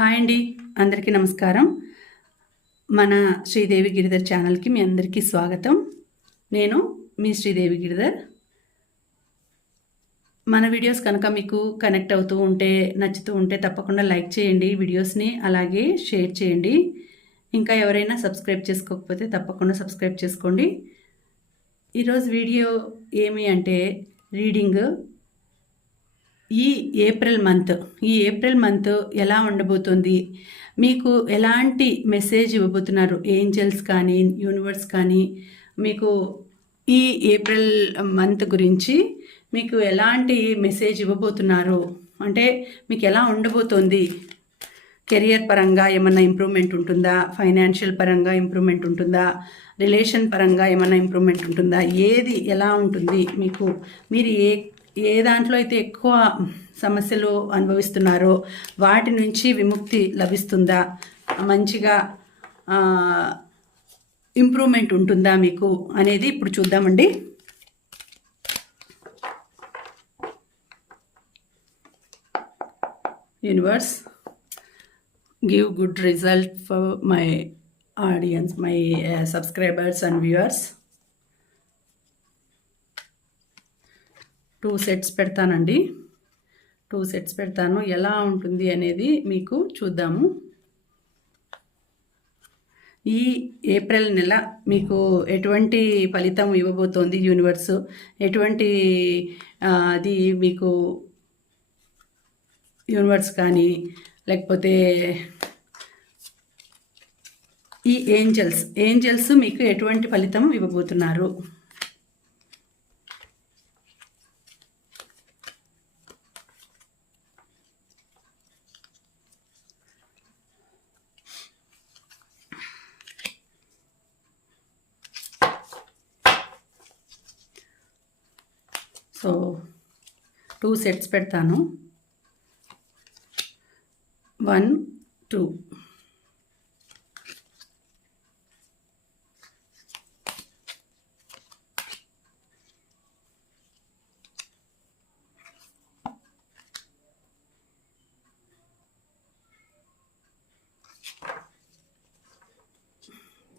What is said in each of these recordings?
Hi అండి అందరికీ నమస్కారం. మన శ్రీదేవి గిరిధర్ ఛానల్కి మీ అందరికీ స్వాగతం. నేను మీ శ్రీదేవి గిరిధర్. మన వీడియోస్ కనుక మీకు కనెక్ట్ అవుతూ ఉంటే నచ్చుతూ ఉంటే తప్పకుండా లైక్ చేయండి వీడియోస్ని అలాగే షేర్ చేయండి. ఇంకా ఎవరైనా సబ్స్క్రైబ్ చేసుకోకపోతే తప్పకుండా సబ్స్క్రైబ్ చేసుకోండి. ఈరోజు వీడియో ఏమి అంటే రీడింగ్ ఈ ఏప్రిల్ మంత్. ఈ ఏప్రిల్ మంత్ ఎలా ఉండబోతుంది? మీకు ఎలాంటి మెసేజ్ ఇవ్వబోతున్నారు? ఏంజల్స్ కానీ యూనివర్స్ కానీ? మీకు ఈ ఏప్రిల్ మంత్ గురించి మీకు ఎలాంటి మెసేజ్ ఇవ్వబోతున్నారు? అంటే మీకు ఎలా ఉండబోతోంది? కెరియర్ పరంగా ఏమన్నా ఇంప్రూవ్మెంట్ ఉంటుందా? ఫైనాన్షియల్ పరంగా ఇంప్రూవ్మెంట్ ఉంటుందా? రిలేషన్ పరంగా ఏమన్నా ఇంప్రూవ్మెంట్ ఉంటుందా? ఏది ఎలా ఉంటుంది? మీకు మీరు ఏ ఏ దాంట్లో అయితే ఎక్కువ సమస్యలు అనుభవిస్తున్నారో వాటి నుంచి విముక్తి లభిస్తుందా? మంచిగా ఇంప్రూవ్మెంట్ ఉంటుందా మీకు అనేది ఇప్పుడు చూద్దామండి. Universe give good result for my audience my subscribers and viewers two sets పెడతానండి. టూ సెట్స్ పెడతాను. ఎలా ఉంటుంది అనేది మీకు చూద్దాము. ఈ ఏప్రిల్ నెల మీకు ఎటువంటి ఫలితం ఇవ్వబోతోంది యూనివర్స్? ఎటువంటి అది మీకు యూనివర్స్ కానీ లేకపోతే ఈ ఏంజల్స్ ఏంజల్స్ మీకు ఎటువంటి ఫలితం ఇవ్వబోతున్నారు? సో టూ సెట్స్ పెడతాను. One two.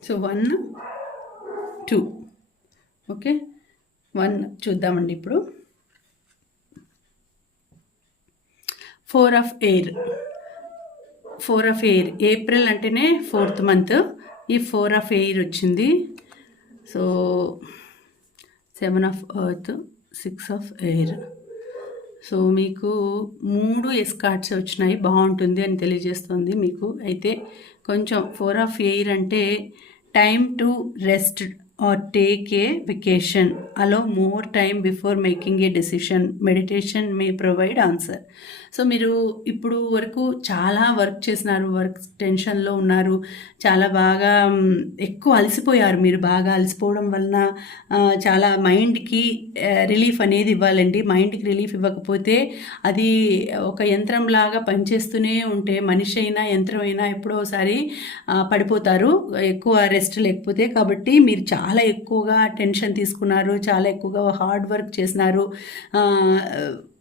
So one two okay one చూద్దామండి ఇప్పుడు. Four of air four of air April అంటేనే ఫోర్త్ మంత్ ఈ ఫోర్ ఆఫ్ ఎయిర్ వచ్చింది. So seven of earth six of air so మీకు మూడు ఎస్కార్ట్స్ వచ్చినాయి. బాగుంటుంది అని తెలియజేస్తుంది మీకు. అయితే కొంచెం ఫోర్ ఆఫ్ ఎయిర్ అంటే time to rest or take a vacation allow more time before making a decision meditation may provide answer so మీరు ఇప్పుడు వరకు చాలా వర్క్ చేసినారు వర్క్ టెన్షన్లో ఉన్నారు చాలా బాగా ఎక్కువ అలసిపోయారు మీరు. బాగా అలసిపోవడం వలన చాలా మైండ్కి రిలీఫ్ అనేది ఇవ్వాలండి. మైండ్కి రిలీఫ్ ఇవ్వకపోతే అది ఒక యంత్రంలాగా పనిచేస్తూనే ఉంటే మనిషి అయినా యంత్రం అయినా ఎప్పుడోసారి పడిపోతారు. ఎక్కువ రెస్ట్ లేకపోతే కాబట్టి మీరు చాలా చాలా ఎక్కువగా టెన్షన్ తీసుకున్నారు చాలా ఎక్కువగా హార్డ్ వర్క్ చేసినారు.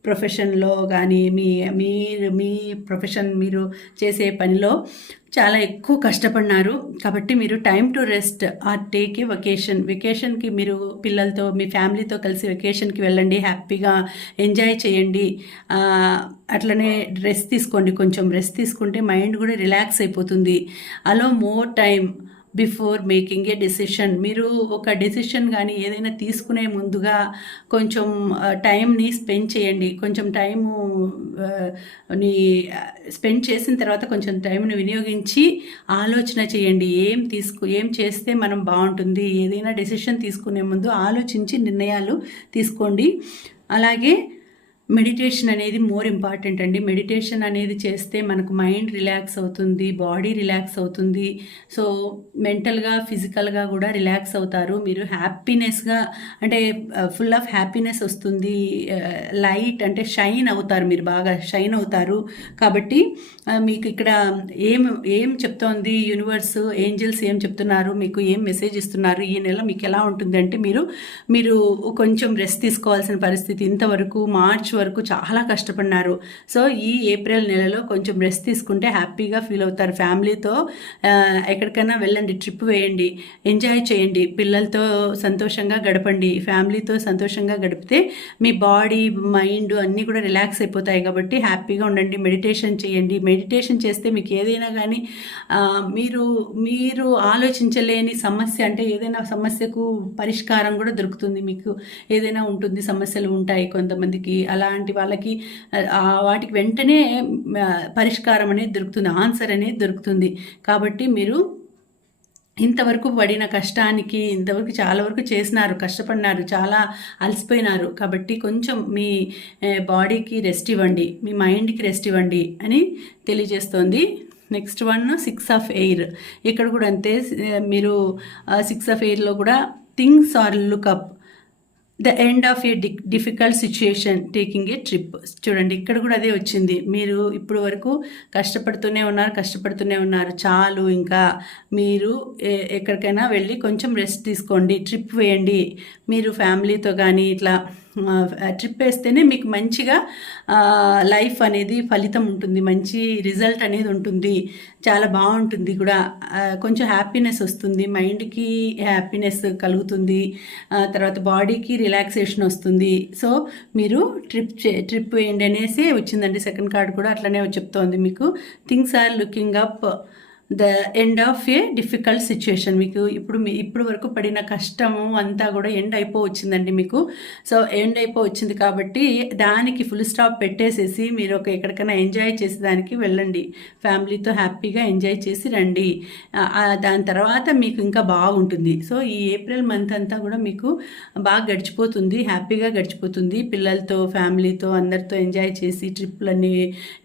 ప్రొఫెషన్లో కానీ మీ మీరు మీ ప్రొఫెషన్ మీరు చేసే పనిలో చాలా ఎక్కువ కష్టపడినారు. కాబట్టి మీరు time to rest or take a vacation వెకేషన్కి మీరు పిల్లలతో మీ ఫ్యామిలీతో కలిసి వెకేషన్కి వెళ్ళండి హ్యాపీగా ఎంజాయ్ చేయండి. అట్లనే రెస్ట్ తీసుకోండి కొంచెం రెస్ట్ తీసుకుంటే మైండ్ కూడా రిలాక్స్ అయిపోతుంది. Allow more time before making a decision మీరు ఒక డెసిషన్ కానీ ఏదైనా తీసుకునే ముందుగా కొంచెం టైంని స్పెండ్ చేయండి. కొంచెం టైము ని స్పెండ్ చేసిన తర్వాత కొంచెం టైంని వినియోగించి ఆలోచన చేయండి. ఏం తీసుకు ఏం చేస్తే మనం బాగుంటుంది? ఏదైనా డెసిషన్ తీసుకునే ముందు ఆలోచించి నిర్ణయాలు తీసుకోండి. అలాగే మెడిటేషన్ అనేది మోర్ ఇంపార్టెంట్ అండి. మెడిటేషన్ అనేది చేస్తే మనకు మైండ్ రిలాక్స్ అవుతుంది బాడీ రిలాక్స్ అవుతుంది. సో మెంటల్గా ఫిజికల్గా కూడా రిలాక్స్ అవుతారు. మీరు హ్యాపీనెస్గా అంటే ఫుల్ ఆఫ్ హ్యాపీనెస్ వస్తుంది. లైట్ అంటే షైన్ అవుతారు మీరు బాగా షైన్ అవుతారు. కాబట్టి మీకు ఇక్కడ ఏం ఏం చెప్తోంది యూనివర్స్? ఏంజల్స్ ఏం చెప్తున్నారు? మీకు ఏం మెసేజ్ ఇస్తున్నారు? ఈ నెల మీకు ఎలా ఉంటుంది అంటే మీరు మీరు కొంచెం రెస్ట్ తీసుకోవాల్సిన పరిస్థితి ఇంతవరకు మార్చ్ వరకు చాలా కష్టపడినారు. సో ఈ ఏప్రిల్ నెలలో కొంచెం రెస్ట్ తీసుకుంటే హ్యాపీగా ఫీల్ అవుతారు. ఫ్యామిలీతో ఎక్కడికైనా వెళ్ళండి ట్రిప్ వేయండి ఎంజాయ్ చేయండి పిల్లలతో సంతోషంగా గడపండి ఫ్యామిలీతో సంతోషంగా గడిపితే మీ బాడీ మైండ్ అన్నీ కూడా రిలాక్స్ అయిపోతాయి కాబట్టి హ్యాపీగా ఉండండి మెడిటేషన్ చేయండి. మెడిటేషన్ చేస్తే మీకు ఏదైనా కానీ మీరు మీరు ఆలోచించలేని సమస్య అంటే ఏదైనా సమస్యకు పరిష్కారం కూడా దొరుకుతుంది. మీకు ఏదైనా ఉంటుంది సమస్యలు ఉంటాయి కొంతమందికి. అలా అలాంటి వాళ్ళకి వాటికి వెంటనే పరిష్కారం అనేది దొరుకుతుంది ఆన్సర్ అనేది దొరుకుతుంది. కాబట్టి మీరు ఇంతవరకు పడిన కష్టానికి ఇంతవరకు చాలా వరకు చేసినారు కష్టపడినారు చాలా అలసిపోయినారు. కాబట్టి కొంచెం మీ బాడీకి రెస్ట్ ఇవ్వండి మీ మైండ్కి రెస్ట్ ఇవ్వండి అని తెలియజేస్తోంది. Next one six of air. ఇక్కడ కూడా అంతే మీరు సిక్స్ ఆఫ్ ఎయిర్లో కూడా things are look up the end of a D difficult situation taking a trip చూడండి ఇక్కడ కూడా అదే వచ్చింది. మీరు ఇప్పుడు వరకు కష్టపడుతూనే ఉన్నారు కష్టపడుతూనే ఉన్నారు. చాలు ఇంకా మీరు ఎక్కడికైనా వెళ్ళి కొంచెం రెస్ట్ తీసుకోండి. ట్రిప్ వేయండి. మీరు ఫ్యామిలీతో కానీ ఇట్లా ట్రిప్ వేస్తేనే మీకు మంచిగా లైఫ్ అనేది ఫలితం ఉంటుంది. మంచి రిజల్ట్ అనేది ఉంటుంది. చాలా బాగుంటుంది కూడా. కొంచెం హ్యాపీనెస్ వస్తుంది. మైండ్కి హ్యాపీనెస్ కలుగుతుంది. తర్వాత బాడీకి రిలాక్సేషన్ వస్తుంది. సో మీరు ట్రిప్ చే ట్రిప్ వేయండి అనేసి వచ్చిందండి. సెకండ్ కార్డ్ కూడా అట్లనే చెప్తోంది మీకు. Things are looking up the end of a difficult situation మీకు ఇప్పుడు మీ ఇప్పుడు వరకు పడిన కష్టము అంతా కూడా ఎండ్ అయిపో వచ్చిందండి మీకు. సో ఎండ్ అయిపో వచ్చింది కాబట్టి దానికి ఫుల్ స్టాప్ పెట్టేసేసి మీరు ఒక ఎక్కడికైనా ఎంజాయ్ చేసి దానికి వెళ్ళండి. ఫ్యామిలీతో హ్యాపీగా ఎంజాయ్ చేసి రండి. దాని తర్వాత మీకు ఇంకా బాగుంటుంది. సో ఈ ఏప్రిల్ మంత్ అంతా కూడా మీకు బాగా గడిచిపోతుంది హ్యాపీగా గడిచిపోతుంది. పిల్లలతో ఫ్యామిలీతో అందరితో ఎంజాయ్ చేసి ట్రిప్లన్నీ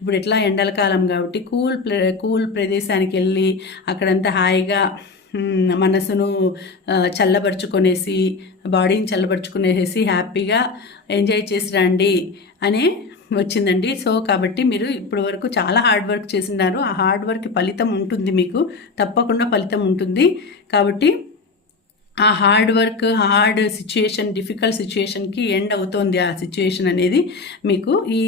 ఇప్పుడు ఎట్లా ఎండల కాలం కాబట్టి కూల్ కూల్ ప్రదేశానికి వెళ్ళి అక్కడంతా హాయిగా మనసును చల్లబరుచుకొనేసి బాడీని చల్లబరుచుకునేసి హ్యాపీగా ఎంజాయ్ చేసి రండి అనే వచ్చిందండి. సో కాబట్టి మీరు ఇప్పటి వరకు చాలా హార్డ్ వర్క్ చేసినారు. ఆ హార్డ్ వర్క్ ఫలితం ఉంటుంది మీకు. తప్పకుండా ఫలితం ఉంటుంది. కాబట్టి ఆ hard work hard situation difficult సిచ్యుయేషన్కి end అవుతోంది. ఆ సిచ్యుయేషన్ అనేది మీకు ఈ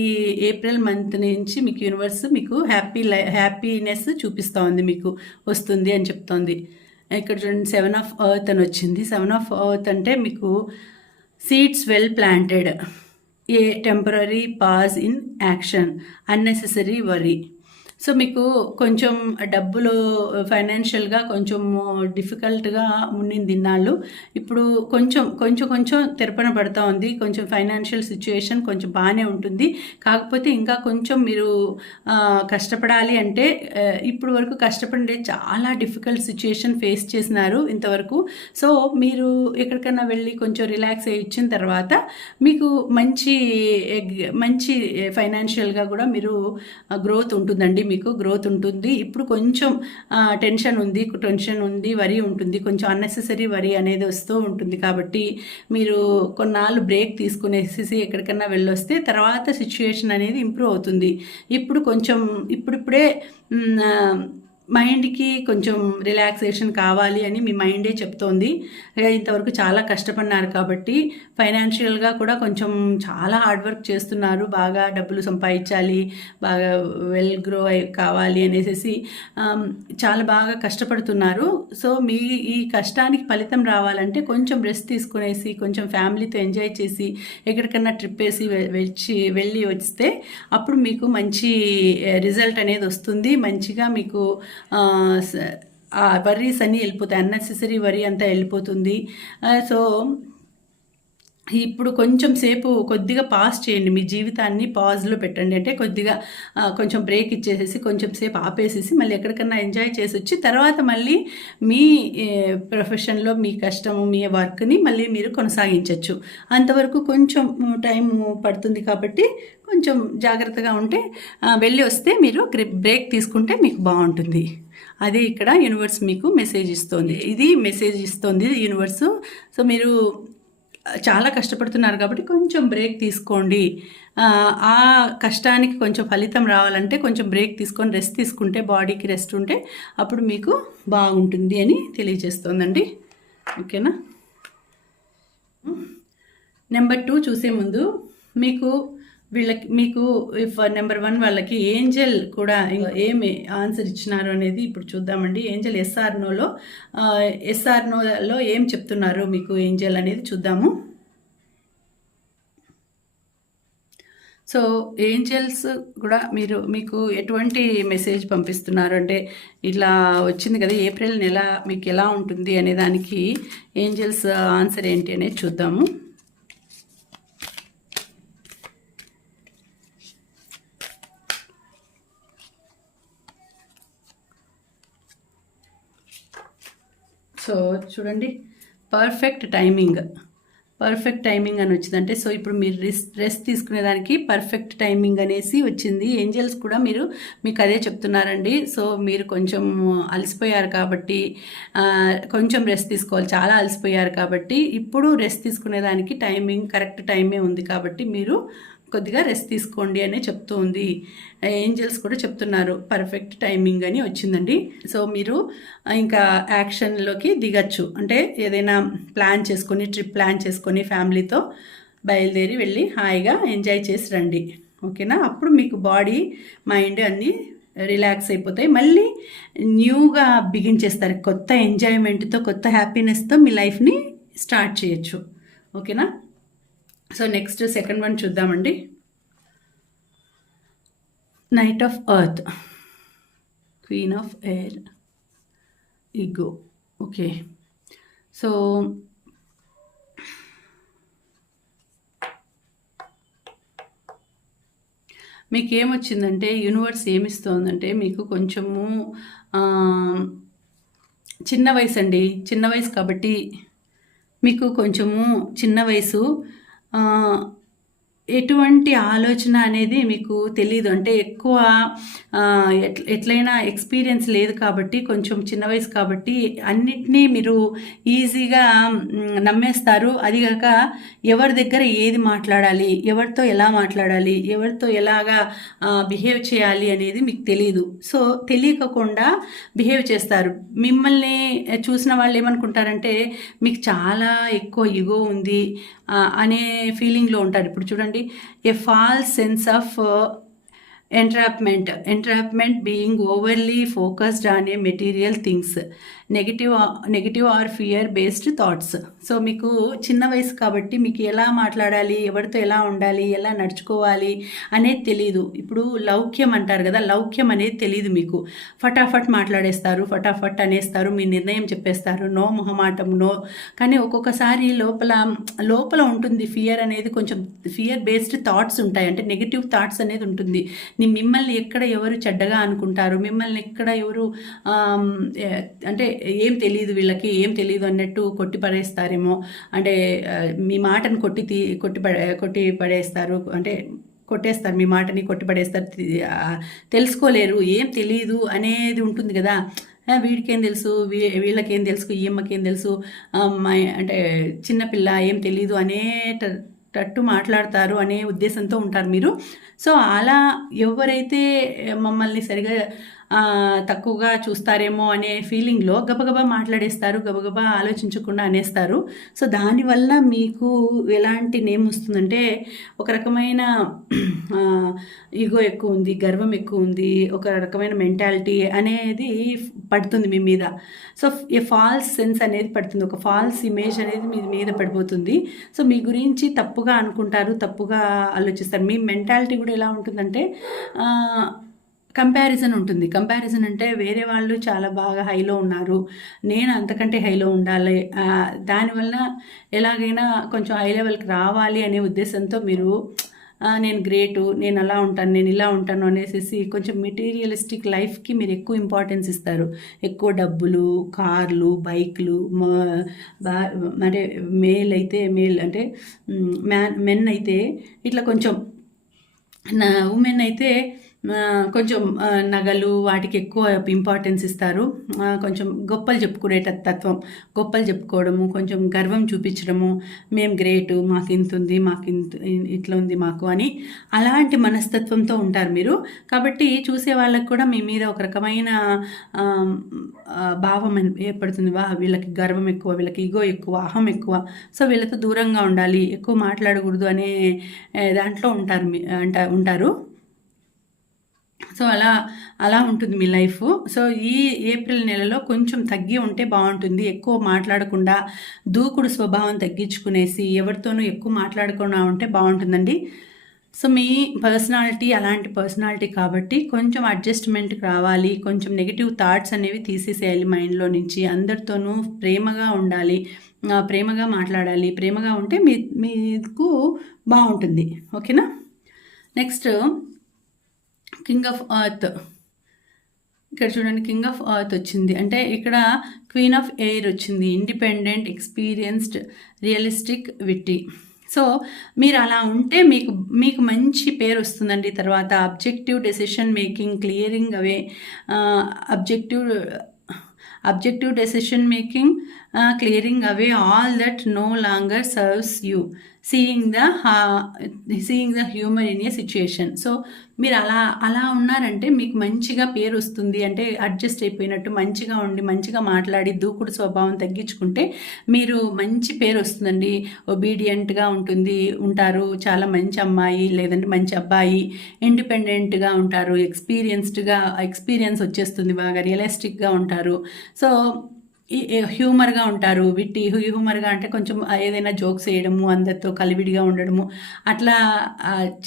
ఏప్రిల్ మంత్ నుంచి మీకు యూనివర్స్ మీకు హ్యాపీ లై హ్యాపీనెస్ చూపిస్తూ ఉంది మీకు. వస్తుంది అని చెప్తోంది. ఇక్కడ చూడండి సెవెన్ ఆఫ్ అర్త్ అని వచ్చింది. సెవెన్ ఆఫ్ అర్త్ అంటే మీకు seeds well planted a temporary pause in action unnecessary worry so మీకు కొంచెం డబ్బులు ఫైనాన్షియల్గా కొంచెం డిఫికల్ట్గా ఉండింది ఇన్నాళ్ళు ఇప్పుడు కొంచెం కొంచెం కొంచెం తెరపన పడుతూ ఉంది. కొంచెం ఫైనాన్షియల్ సిచ్యుయేషన్ కొంచెం బాగానే ఉంటుంది. కాకపోతే ఇంకా కొంచెం మీరు కష్టపడాలి అంటే ఇప్పుడు వరకు కష్టపడే చాలా డిఫికల్ట్ సిచ్యుయేషన్ ఫేస్ చేసినారు ఇంతవరకు. సో మీరు ఎక్కడికైనా వెళ్ళి కొంచెం రిలాక్స్ అయ్యి ఇచ్చిన తర్వాత మీకు మంచి మంచి ఫైనాన్షియల్గా కూడా మీరు గ్రోత్ ఉంటుందండి. మీకు గ్రోత్ ఉంటుంది. ఇప్పుడు కొంచెం టెన్షన్ ఉంది టెన్షన్ ఉంది వరి ఉంటుంది. కొంచెం అన్నెసెసరీ వరి అనేది వస్తూ ఉంటుంది కాబట్టి మీరు కొన్నాళ్ళు బ్రేక్ తీసుకునేసి ఎక్కడికన్నా వెళ్ళొస్తే తర్వాత సిచ్యుయేషన్ అనేది ఇంప్రూవ్ అవుతుంది. ఇప్పుడు కొంచెం ఇప్పుడిప్పుడే మైండ్కి కొంచెం రిలాక్సేషన్ కావాలి అని మీ మైండే చెప్తోంది. ఇంతవరకు చాలా కష్టపడినారు కాబట్టి ఫైనాన్షియల్గా కూడా కొంచెం చాలా హార్డ్ వర్క్ చేస్తున్నారు. బాగా డబ్బులు సంపాదించాలి బాగా వెల్ గ్రో అయి కావాలి అనేసి చాలా బాగా కష్టపడుతున్నారు. సో మీ ఈ కష్టానికి ఫలితం రావాలంటే కొంచెం రెస్ట్ తీసుకునేసి కొంచెం ఫ్యామిలీతో ఎంజాయ్ చేసి ఎక్కడికన్నా ట్రిప్ వేసి వె- వచ్చి వెళ్ళి వస్తే అప్పుడు మీకు మంచి రిజల్ట్ అనేది వస్తుంది. మంచిగా మీకు ఆ, వర్రీస్ అన్నీ వెళ్ళిపోతాయి అన్నెసెసరీ వరీ అంతా వెళ్ళిపోతుంది. సో ఇప్పుడు కొంచెం సేపు కొద్దిగా పాజ్ చేయండి. మీ జీవితాన్ని పాజ్లో పెట్టండి. అంటే కొద్దిగా కొంచెం బ్రేక్ ఇచ్చేసేసి కొంచెం సేపు ఆపేసేసి మళ్ళీ ఎక్కడికన్నా ఎంజాయ్ చేసి వచ్చి తర్వాత మళ్ళీ మీ ప్రొఫెషన్లో మీ కష్టము మీ వర్క్ని మళ్ళీ మీరు కొనసాగించవచ్చు అంతవరకు కొంచెం టైం పడుతుంది కాబట్టి కొంచెం జాగ్రత్తగా ఉంటే వెళ్ళి వస్తే మీరు బ్రేక్ తీసుకుంటే మీకు బాగుంటుంది. అదే ఇక్కడ యూనివర్స్ మీకు మెసేజ్ ఇస్తుంది. ఇది మెసేజ్ ఇస్తుంది యూనివర్సు సో మీరు చాలా కష్టపడుతున్నారు కాబట్టి కొంచెం బ్రేక్ తీసుకోండి. ఆ, కష్టానికి కొంచెం ఫలితం రావాలంటే కొంచెం బ్రేక్ తీసుకొని రెస్ట్ తీసుకుంటే బాడీకి రెస్ట్ ఉంటే అప్పుడు మీకు బాగుంటుంది అని తెలియజేస్తోందండి. ఓకేనా? నెంబర్ టూ చూసే ముందు మీకు వీళ్ళకి మీకు ఇఫ్ నెంబర్ వన్ వాళ్ళకి ఏంజల్ కూడా ఏమి ఆన్సర్ ఇచ్చినారు అనేది ఇప్పుడు చూద్దామండి. ఏంజల్ ఎస్ఆర్ నోలో ఎస్ఆర్ నోలో ఏం చెప్తున్నారు మీకు ఏంజల్ అనేది చూద్దాము. సో ఏంజల్స్ కూడా మీరు మీకు ఎటువంటి మెసేజ్ పంపిస్తున్నారు? అంటే ఇట్లా వచ్చింది కదా ఏప్రిల్ నెల మీకు ఎలా ఉంటుంది అనే దానికి ఏంజల్స్ ఆన్సర్ ఏంటి అనేది చూద్దాము. సో చూడండి పర్ఫెక్ట్ టైమింగ్ పర్ఫెక్ట్ టైమింగ్ అని వచ్చిందంటే సో ఇప్పుడు మీరు రెస్ట్ రెస్ట్ తీసుకునేదానికి పర్ఫెక్ట్ టైమింగ్ అనేసి వచ్చింది. ఏంజల్స్ కూడా మీరు మీకు అదే చెప్తున్నారండి. సో మీరు కొంచెం అలసిపోయారు కాబట్టి కొంచెం రెస్ట్ తీసుకోవాలి. చాలా అలసిపోయారు కాబట్టి ఇప్పుడు రెస్ట్ తీసుకునేదానికి టైమింగ్ కరెక్ట్ టైమే ఉంది కాబట్టి మీరు కొద్దిగా రెస్ట్ తీసుకోండి అనే చెప్తూ ఉంది ఏంజల్స్ కూడా చెప్తున్నారు పర్ఫెక్ట్ టైమింగ్ అని వచ్చిందండి. సో మీరు ఇంకా యాక్షన్లోకి దిగచ్చు. అంటే ఏదైనా ప్లాన్ చేసుకొని ట్రిప్ ప్లాన్ చేసుకొని ఫ్యామిలీతో బయలుదేరి వెళ్ళి హాయిగా ఎంజాయ్ చేసి రండి. ఓకేనా అప్పుడు మీకు బాడీ మైండ్ అన్నీ రిలాక్స్ అయిపోతాయి. మళ్ళీ న్యూగా బిగిన్ చేస్తారు. కొత్త ఎంజాయ్మెంట్తో కొత్త హ్యాపీనెస్తో మీ లైఫ్ని స్టార్ట్ చేయొచ్చు. ఓకేనా సో నెక్స్ట్ సెకండ్ వన్ చూద్దామండి. Knight of earth queen of air ego okay so మీకు ఏమొచ్చిందంటే యూనివర్స్ ఏమిస్తోందంటే మీకు కొంచెము చిన్న వయసు అండి చిన్న వయసు కాబట్టి మీకు కొంచెము చిన్న వయసు 嗯 ఎటువంటి ఆలోచన అనేది మీకు తెలీదు. అంటే ఎక్కువ ఎట్లయినా ఎక్స్పీరియన్స్ లేదు కాబట్టి కొంచెం చిన్న వయసు కాబట్టి అన్నిటినీ మీరు ఈజీగా నమ్మేస్తారు. అదిగాక ఎవరి దగ్గర ఏది మాట్లాడాలి ఎవరితో ఎలా మాట్లాడాలి ఎవరితో ఎలాగా బిహేవ్ చేయాలి అనేది మీకు తెలియదు సో తెలియకుండా బిహేవ్ చేస్తారు. మిమ్మల్ని చూసిన వాళ్ళు ఏమనుకుంటారంటే మీకు చాలా ఎక్కువ ఇగో ఉంది అనే ఫీలింగ్లో ఉంటారు. ఇప్పుడు చూడండి a false sense of uh, entrapment. Entrapment being overly focused on a material things negative negative or fear based thoughts. So మీకు చిన్న వయసు కాబట్టి మీకు ఎలా మాట్లాడాలి ఎవరితో ఎలా ఉండాలి ఎలా నడుచుకోవాలి అనేది తెలియదు ఇప్పుడు లౌక్యం అంటారు కదా లౌక్యం అనేది తెలియదు మీకు. ఫటాఫట్ మాట్లాడేస్తారు ఫటాఫట్ అనేస్తారు మీ నిర్ణయం చెప్పేస్తారు. నో మొహమాటం నో. కానీ ఒక్కొక్కసారి లోపల లోపల ఉంటుంది ఫియర్ అనేది కొంచెం ఫియర్ బేస్డ్ థాట్స్ ఉంటాయి. అంటే నెగిటివ్ థాట్స్ అనేది ఉంటుంది. మిమ్మల్ని ఎక్కడ ఎవరు చెడ్డగా అనుకుంటారు? మిమ్మల్ని ఎక్కడ ఎవరు అంటే ఏం తెలియదు వీళ్ళకి ఏం తెలియదు అన్నట్టు కొట్టిపడేస్తారు. పడేస్తారేమో అంటే మీ మాటను కొట్టి తీ కొట్టి పడే కొట్టి పడేస్తారు అంటే కొట్టేస్తారు మీ మాటని కొట్టి పడేస్తారు తెలుసుకోలేరు ఏం తెలియదు అనేది ఉంటుంది కదా. వీడికేం తెలుసు వీ వీళ్ళకేం తెలుసు ఈ అమ్మకేం తెలుసు అంటే చిన్నపిల్ల ఏం తెలియదు అనేటట్టు మాట్లాడతారు అనే ఉద్దేశంతో ఉంటారు మీరు. సో అలా ఎవరైతే మమ్మల్ని సరిగా తక్కువగా చూస్తారేమో అనే ఫీలింగ్లో గబగబా మాట్లాడేస్తారు గబగబా ఆలోచించకుండా అనేస్తారు. సో దానివల్ల మీకు ఎలాంటి నేమ్ వస్తుందంటే ఒక రకమైన ఈగో ఎక్కువ ఉంది గర్వం ఎక్కువ ఉంది ఒక రకమైన మెంటాలిటీ అనేది పడుతుంది మీ మీద. సో ఏ ఫాల్స్ సెన్స్ అనేది పడుతుంది ఒక ఫాల్స్ ఇమేజ్ అనేది మీ మీద పడిపోతుంది. సో మీ గురించి తప్పుగా అనుకుంటారు తప్పుగా ఆలోచిస్తారు. మీ మెంటాలిటీ కూడా ఎలా ఉంటుందంటే కంపారిజన్ ఉంటుంది. కంపారిజన్ అంటే వేరే వాళ్ళు చాలా బాగా హైలో ఉన్నారు. నేను అంతకంటే హైలో ఉండాలి. దానివల్ల ఎలాగైనా కొంచెం హై లెవెల్కి రావాలి అనే ఉద్దేశంతో మీరు నేను గ్రేటు నేను అలా ఉంటాను నేను ఇలా ఉంటాను అనేసి కొంచెం మెటీరియలిస్టిక్ లైఫ్కి మీరు ఎక్కువ ఇంపార్టెన్స్ ఇస్తారు. ఎక్కువ డబ్బులు కార్లు బైక్లు అంటే మేల్ అయితే మేల్ అంటే మ్యాన్ మెన్ అయితే ఇట్లా కొంచెం నా ఉమెన్ అయితే కొంచెం నగలు వాటికి ఎక్కువ ఇంపార్టెన్స్ ఇస్తారు. కొంచెం గొప్పలు చెప్పుకునే తత్వం గొప్పలు చెప్పుకోవడము కొంచెం గర్వం చూపించడము మేము గ్రేటు మాకు ఇంత ఉంది మాకు ఇంత ఇట్లా ఉంది మాకు అని అలాంటి మనస్తత్వంతో ఉంటారు మీరు. కాబట్టి చూసే వాళ్ళకి కూడా మీ మీద ఒక రకమైన భావం ఏర్పడుతుంది. వా వీళ్ళకి గర్వం ఎక్కువ వీళ్ళకి ఈగో ఎక్కువ అహం ఎక్కువ. సో వీళ్ళతో దూరంగా ఉండాలి ఎక్కువ మాట్లాడకూడదు అనే దాంట్లో ఉంటారు మీ- అంట ఉంటారు. సో అలా అలా ఉంటుంది మీ లైఫ్. సో ఈ ఏప్రిల్ నెలలో కొంచెం తగ్గి ఉంటే బాగుంటుంది. ఎక్కువ మాట్లాడకుండా దూకుడు స్వభావం తగ్గించుకునేసి ఎవరితోనూ ఎక్కువ మాట్లాడకుండా ఉంటే బాగుంటుందండి. సో మీ పర్సనాలిటీ అలాంటి పర్సనాలిటీ కాబట్టి కొంచెం అడ్జస్ట్మెంట్కి రావాలి. కొంచెం నెగిటివ్ థాట్స్ అనేవి తీసేసేయాలి మైండ్లో నుంచి. అందరితోనూ ప్రేమగా ఉండాలి. ప్రేమగా మాట్లాడాలి. ప్రేమగా ఉంటే మీ మీకు బాగుంటుంది. ఓకేనా? నెక్స్ట్ కింగ్ ఆఫ్ అర్త్ ఇక్కడ చూడండి కింగ్ ఆఫ్ అర్త్ వచ్చింది. అంటే ఇక్కడ క్వీన్ ఆఫ్ ఎయిర్ వచ్చింది. Independent experienced realistic witty so మీరు అలా ఉంటే మీకు మీకు మంచి పేరు వస్తుందండి. తర్వాత objective decision making clearing away objective objective decision making clearing away all that no longer serves you seeing the seeing the humour in a situation so మీరు అలా అలా ఉన్నారంటే మీకు మంచిగా పేరు వస్తుంది. అంటే అడ్జస్ట్ అయిపోయినట్టు మంచిగా ఉండి మంచిగా మాట్లాడి దూకుడు స్వభావం తగ్గించుకుంటే మీరు మంచి పేరు వస్తుందండి. ఒబీడియంట్గా ఉంటుంది ఉంటారు. చాలా మంచి అమ్మాయి లేదంటే మంచి అబ్బాయి. ఇండిపెండెంట్గా ఉంటారు. ఎక్స్పీరియన్స్డ్గా ఎక్స్పీరియన్స్ వచ్చేస్తుంది బాగా. రియలిస్టిక్గా ఉంటారు. సో హ్యూమర్గా ఉంటారు. విట్టి హ్యూమర్గా అంటే కొంచెం ఏదైనా జోక్స్ వేయడము అందరితో కలివిడిగా ఉండడము అట్లా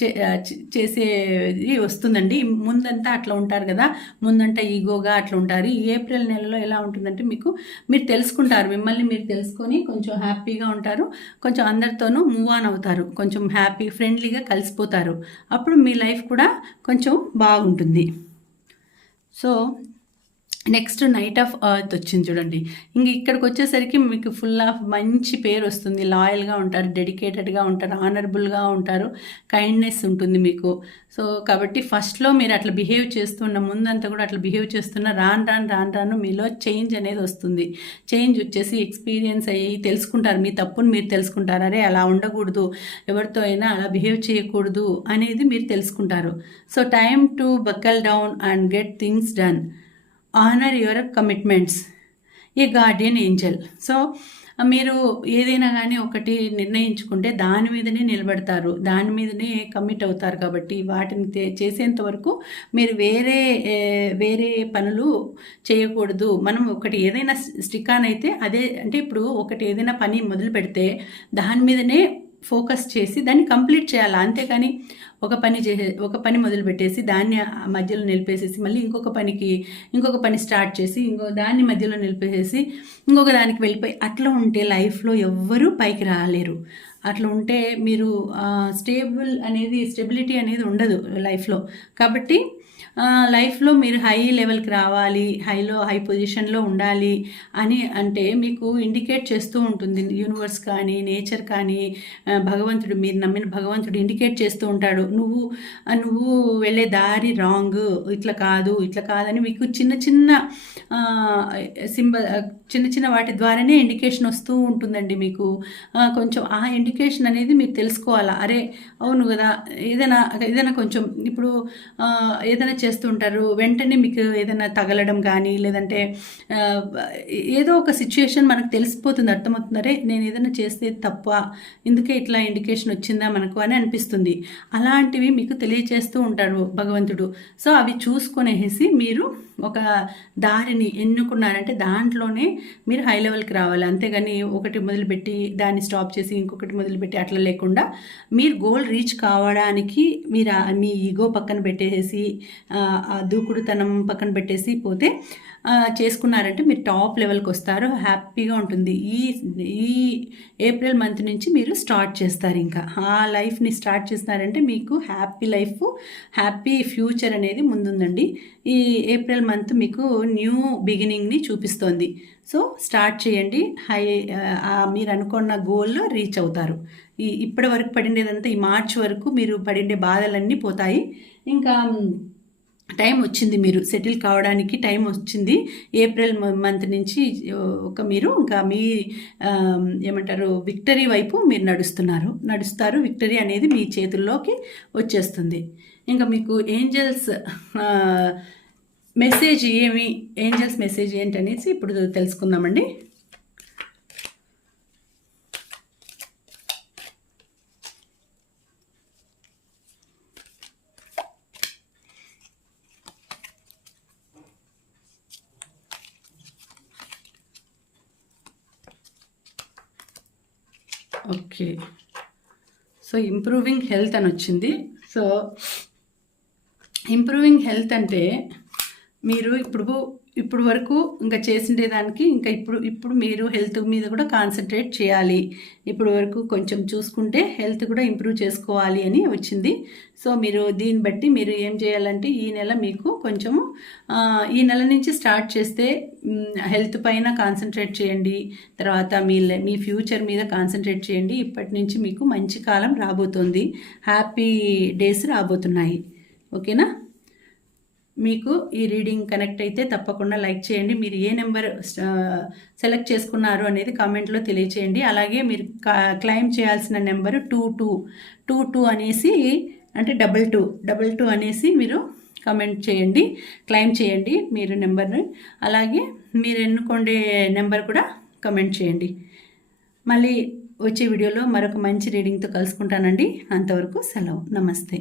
చే- చేసేది వస్తుందండి. ముందంతా అట్లా ఉంటారు కదా. ముందంతా ఈగోగా అట్లా ఉంటారు. ఈ ఏప్రిల్ నెలలో ఎలా ఉంటుందంటే మీకు మీరు తెలుసుకుంటారు. మిమ్మల్ని మీరు తెలుసుకొని కొంచెం హ్యాపీగా ఉంటారు. కొంచెం అందరితోనూ మూవ్ ఆన్ అవుతారు. కొంచెం హ్యాపీ ఫ్రెండ్లీగా కలిసిపోతారు. అప్పుడు మీ లైఫ్ కూడా కొంచెం బాగుంటుంది. So next knight of earth వచ్చింది చూడండి. ఇంక ఇక్కడికి వచ్చేసరికి మీకు ఫుల్ ఆఫ్ మంచి పేరు వస్తుంది. లాయల్గా ఉంటారు డెడికేటెడ్గా ఉంటారు ఆనరబుల్గా ఉంటారు కైండ్నెస్ ఉంటుంది మీకు. సో కాబట్టి ఫస్ట్లో మీరు అట్లా బిహేవ్ చేస్తున్న ముందంతా కూడా అట్లా బిహేవ్ చేస్తున్న రాను రాను రాను రాను మీలో చేంజ్ అనేది వస్తుంది. చేంజ్ వచ్చేసి ఎక్స్పీరియన్స్ అయ్యి తెలుసుకుంటారు. మీ తప్పును మీరు తెలుసుకుంటారు. అరే అలా ఉండకూడదు. ఎవరితో అయినా అలా బిహేవ్ చేయకూడదు అనేది మీరు తెలుసుకుంటారు. So time to buckle down and get things done honour your commitments a guardian angel so మీరు ఏదైనా కానీ ఒకటి నిర్ణయించుకుంటే దాని మీదనే నిలబడతారు. దాని మీదనే కమిట్ అవుతారు కాబట్టి వాటిని చేసేంత వరకు మీరు వేరే వేరే పనులు చేయకూడదు. మనం ఒకటి ఏదైనా స్టిక్ ఆన్ అయితే అదే అంటే ఇప్పుడు ఒకటి ఏదైనా పని మొదలు పెడితే దాని మీదనే ఫోకస్ చేసి దాన్ని కంప్లీట్ చేయాలి? అంతేకాని ఒక పని చేసే ఒక పని మొదలుపెట్టేసి దాన్ని మధ్యలో నిలిపేసేసి మళ్ళీ ఇంకొక పనికి ఇంకొక పని స్టార్ట్ చేసి ఇంకో దాన్ని మధ్యలో నిలిపేసేసి ఇంకొక దానికి వెళ్ళిపోయి అట్లా ఉంటే లైఫ్లో ఎవ్వరూ పైకి రాలేరు. అట్లా ఉంటే మీరు స్టేబుల్ అనేది స్టెబిలిటీ అనేది ఉండదు లైఫ్లో. కాబట్టి లైఫ్లో మీరు హై లెవెల్కి రావాలి హైలో హై పొజిషన్లో ఉండాలి అని అంటే మీకు ఇండికేట్ చేస్తూ ఉంటుంది. యూనివర్స్ కానీ నేచర్ కానీ భగవంతుడు మీరు నమ్మిన భగవంతుడు ఇండికేట్ చేస్తూ ఉంటాడు. నువ్వు నువ్వు వెళ్ళే దారి రాంగ్ ఇట్లా కాదు ఇట్లా కాదని మీకు చిన్న చిన్న సింబల్ చిన్న చిన్న వాటి ద్వారానే ఇండికేషన్ వస్తూ ఉంటుందండి మీకు. కొంచెం ఆ ఇండికేషన్ అనేది మీరు తెలుసుకోవాలా? అరే అవును కదా ఏదైనా ఏదైనా కొంచెం ఇప్పుడు ఏదైనా చేస్తూ ఉంటారు. వెంటనే మీకు ఏదైనా తగలడం కానీ లేదంటే ఏదో ఒక సిచ్యుయేషన్ మనకు తెలిసిపోతుంది అర్థమవుతుందరే నేను ఏదైనా చేస్తే తప్ప? ఇందుకే ఇట్లా ఇండికేషన్ వచ్చిందా మనకు అని అనిపిస్తుంది. అలాంటివి మీకు తెలియచేస్తూ ఉంటాడు భగవంతుడు. సో అవి చూసుకొనేసి మీరు ఒక దారిని ఎన్నుకున్నారంటే దాంట్లోనే మీరు హై లెవెల్కి రావాలి. అంతేగాని ఒకటి మొదలుపెట్టి దాన్ని స్టాప్ చేసి ఇంకొకటి మొదలుపెట్టి అట్లా లేకుండా మీరు గోల్ రీచ్ కావడానికి మీరు మీ ఈగో పక్కన పెట్టేసి ఆ, దూకుడుతనం పక్కన పెట్టేసి పోతే చేసుకున్నారంటే మీరు టాప్ లెవెల్కి వస్తారు. హ్యాపీగా ఉంటుంది. ఈ ఈ ఏప్రిల్ మంత్ నుంచి మీరు స్టార్ట్ చేస్తారు ఇంకా. ఆ లైఫ్ని స్టార్ట్ చేస్తారంటే మీకు హ్యాపీ లైఫ్ హ్యాపీ ఫ్యూచర్ అనేది ముందుందండి. ఈ ఏప్రిల్ మంత్ మీకు న్యూ బిగినింగ్ని చూపిస్తోంది. సో స్టార్ట్ చేయండి. హై మీరు అనుకున్న గోల్లో రీచ్ అవుతారు. ఈ ఇప్పటి వరకు పడిండేదంతా ఈ మార్చ్ వరకు మీరు పడిండే బాధలన్నీ పోతాయి. ఇంకా టైం వచ్చింది మీరు సెటిల్ కావడానికి టైం వచ్చింది. ఏప్రిల్ మంత్ నుంచి ఒక మీరు ఇంకా మీ ఏమంటారు విక్టరీ వైపు మీరు నడుస్తున్నారు. నడుస్తారు. విక్టరీ అనేది మీ చేతుల్లోకి వచ్చేస్తుంది. ఇంకా మీకు ఏంజల్స్ మెసేజ్ ఏమి ఏంజల్స్ మెసేజ్ ఏంటనేసి ఇప్పుడు తెలుసుకుందామండి. ఓకే. సో ఇంప్రూవింగ్ హెల్త్ అని వచ్చింది. సో ఇంప్రూవింగ్ హెల్త్ అంటే మీరు ఇప్పుడు ఇప్పుడు వరకు ఇంకా చేసిండే దానికి ఇంకా ఇప్పుడు ఇప్పుడు మీరు హెల్త్ మీద కూడా కాన్సన్ట్రేట్ చేయాలి. ఇప్పుడు వరకు కొంచెం చూసుకుంటే హెల్త్ కూడా ఇంప్రూవ్ చేసుకోవాలి అని వచ్చింది. సో మీరు దీన్ని బట్టి మీరు ఏం చేయాలంటే ఈ నెల మీకు కొంచెము ఈ నెల నుంచి స్టార్ట్ చేస్తే హెల్త్ పైన కాన్సన్ట్రేట్ చేయండి. తర్వాత మీ మీ ఫ్యూచర్ మీద కాన్సన్ట్రేట్ చేయండి. ఇప్పటి నుంచి మీకు మంచి కాలం రాబోతుంది. హ్యాపీ డేస్ రాబోతున్నాయి. ఓకేనా? మీకు ఈ రీడింగ్ కనెక్ట్ అయితే తప్పకుండా లైక్ చేయండి. మీరు ఏ నెంబర్ సెలెక్ట్ చేసుకున్నారు అనేది కామెంట్లో తెలియచేయండి. అలాగే మీరు క్లైమ్ చేయాల్సిన number two two two two అనేసి అంటే డబల్ టూ డబల్ టూ అనేసి మీరు కమెంట్ చేయండి క్లైమ్ చేయండి మీరు నెంబర్ని. అలాగే మీరు ఎన్నుకోండే నెంబర్ కూడా కమెంట్ చేయండి. మళ్ళీ వచ్చే వీడియోలో మరొక మంచి రీడింగ్తో కలుసుకుంటానండి. అంతవరకు సెలవు. నమస్తే.